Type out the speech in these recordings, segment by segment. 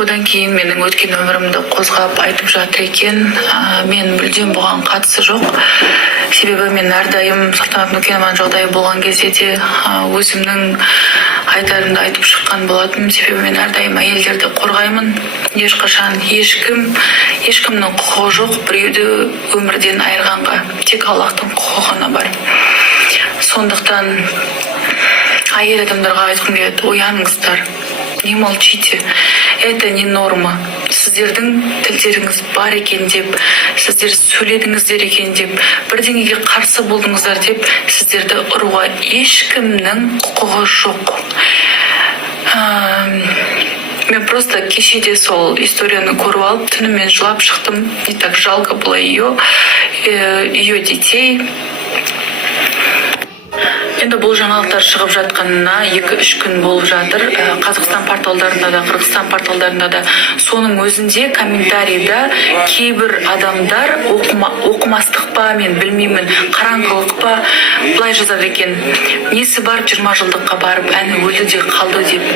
Одан кейін менің өткен өмірімді қозғап айтып жатыр екен. Мен мүлдем бұған қатысы жоқ. Себебі мен әрдайым Салтанат Нүкенованың жағдайы болған кезде де өзімнің айтарымды айтып шыққан болатын. Себебі мен әрдайым әйелдерді қорғаймын. Ешқашан ешкімнің құқығы жоқ біреуді өмірден айырғанға. Тек Аллахтың құқығы ғана бар. Сондықтан әйел адамдарға айтқым келеді: ояныңыздар. Не молчите, это не норма. Сіздердің тілдеріңіз бар екен деп, сіздер сөйледіңіздер екен деп, бірдеңеге қарсы болдыңыздар деп, сіздерді ұруға ешкімнің құқығы жоқ. Мен просто кешеде сол историяны көріп алып, түнімен жылап шықтым. И так жалко было ее детей. Енді бұл жаңалықтар шығып жатқанына 2-3 күн болып жатыр. Қазақстан порталдарында да, Қырғызстан порталдарында да. Соның өзінде комментарийда кейбір адамдар оқымастық па, мен білмеймін, қараңғылық па, былай жазады екен: несі бар 20 жылдыққа барып әні өлді де қалды деп.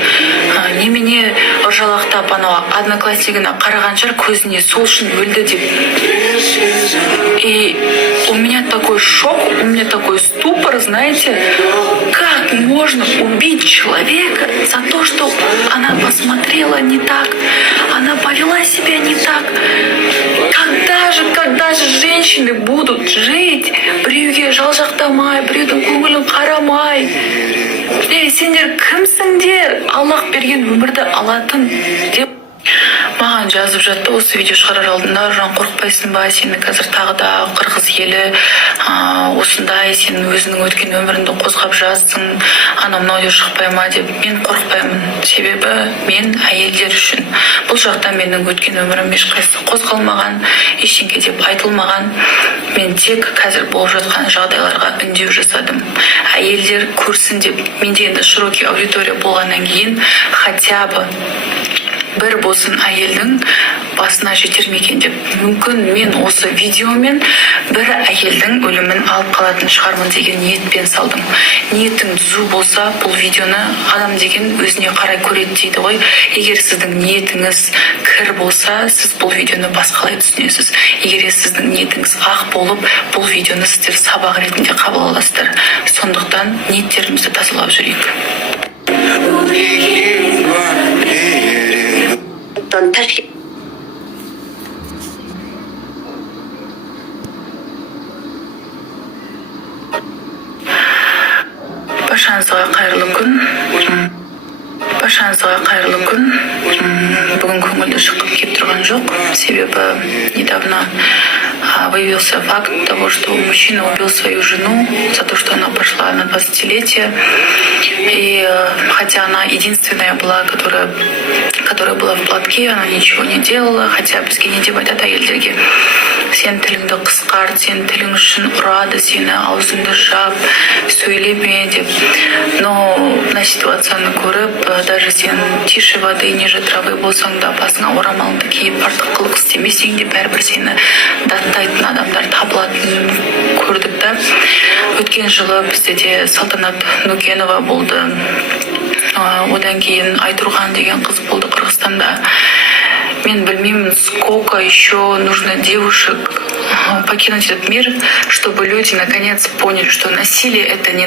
Немене ұржалақтап анау однокласснигіне қараған шығар, көзіне сол үшін өлді деп. И у меня такой шок, у меня такой ступор, знаете, как можно убить человека за то, что она посмотрела не так, она повела себя не так. Когда же женщины будут жить, біреуге жалжақтамай, біреудің көңілін қарамай? Сендер кімсіңдер? Аллах берген өмірді алатын деп маған жазып жатты. Осы видео шығарар алдында: Жан, қорықпайсың ба? Сені қазір тағы да қырғыз елі осындай, сен өзінің өткен өміріңді қозғап жазсың, мынау деп шықпай ма деп. Мен қорықпаймын, себебі мен әйелдер үшін. Бұл жақта менің өткен өмірім ешқайсысы қозғалмаған, ештеңе деп айтылмаған. Мен тек қазір болып жатқан жағдайларға үндеу жасадым. Әйелдер көрсін деп. Менде енді широкий аудитория болғаннан кейін хотя бы бір болсын әйелдің басына жетер ме екен деп. Мүмкін мен осы видеомен бір әйелдің өлімін алып қалатын шығармын деген ниетпен салдым. Ниетің түзу болса, бұл видеоны адам деген өзіне қарай көреді дейді ғой. Егер сіздің ниетіңіз кір болса, сіз бұл видеоны басқалай түсінесіз. Егер сіздің ниетіңіз ақ болып, бұл видеоны сіздер сабақ ретінде қабыл аласыздар. Сондықтан ниеттерімізді тазалап жүрейік. Баршаңызға қайырлы күн. Бүгін көңілді шыққым келіп тұрған жоқ. Себебі недавно выявился факт того, что мужчина убил свою жену за то, что она пошла на 20-летие. И хотя она единственная была, которая была в платке, она ничего не делала, хотя бізге не деп айтады әйелдерге: сен тіліңді қысқарт, сен тілің үшін ұрады, сені аузыңды жап, сөйлеме деп. Но мына ситуацияны көріп, даже сен тише воды, ниже травы болсаң да, басыңа орамалыңды киіп, артық қылық істемесең де, бәрібір сені даттайтын адамдар табылатынын көрдік та. Өткен жылы бізде де Салтанат Нүкенова болды. Одан кейін Айтурған деген қыз болды Қырғызстанда. Мен білмеймін, сколько еще нужно девушек покинуть этот мир, чтобы люди наконец поняли, что насилие — это не